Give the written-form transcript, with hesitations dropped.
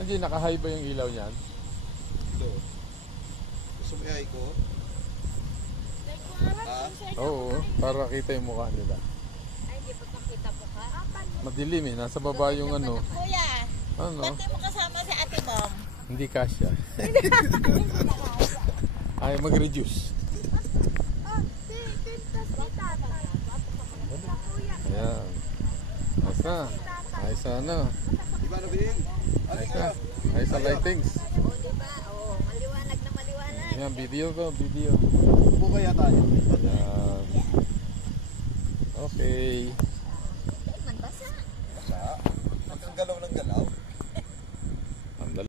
Andy, naka-high ba yung ilaw niyan? Ito. Gusto mo i-high ko? Oo, para kita yung mukha nila. Ay, hindi pa makita po ka? Madilim eh, nasa baba yung ano. Kuya, Ano? ba't di mo kasama si Ate Mom? Hindi kasya. Ay, mag-reduce. Ayan. Ayos na. Ayos na ano. Iba na bilhin? Ayos na. Ayos na lightings. Oo, diba? Oo, maliwanag na maliwanag. Ayan, video ko, video. Upo kaya tayo. Ayan.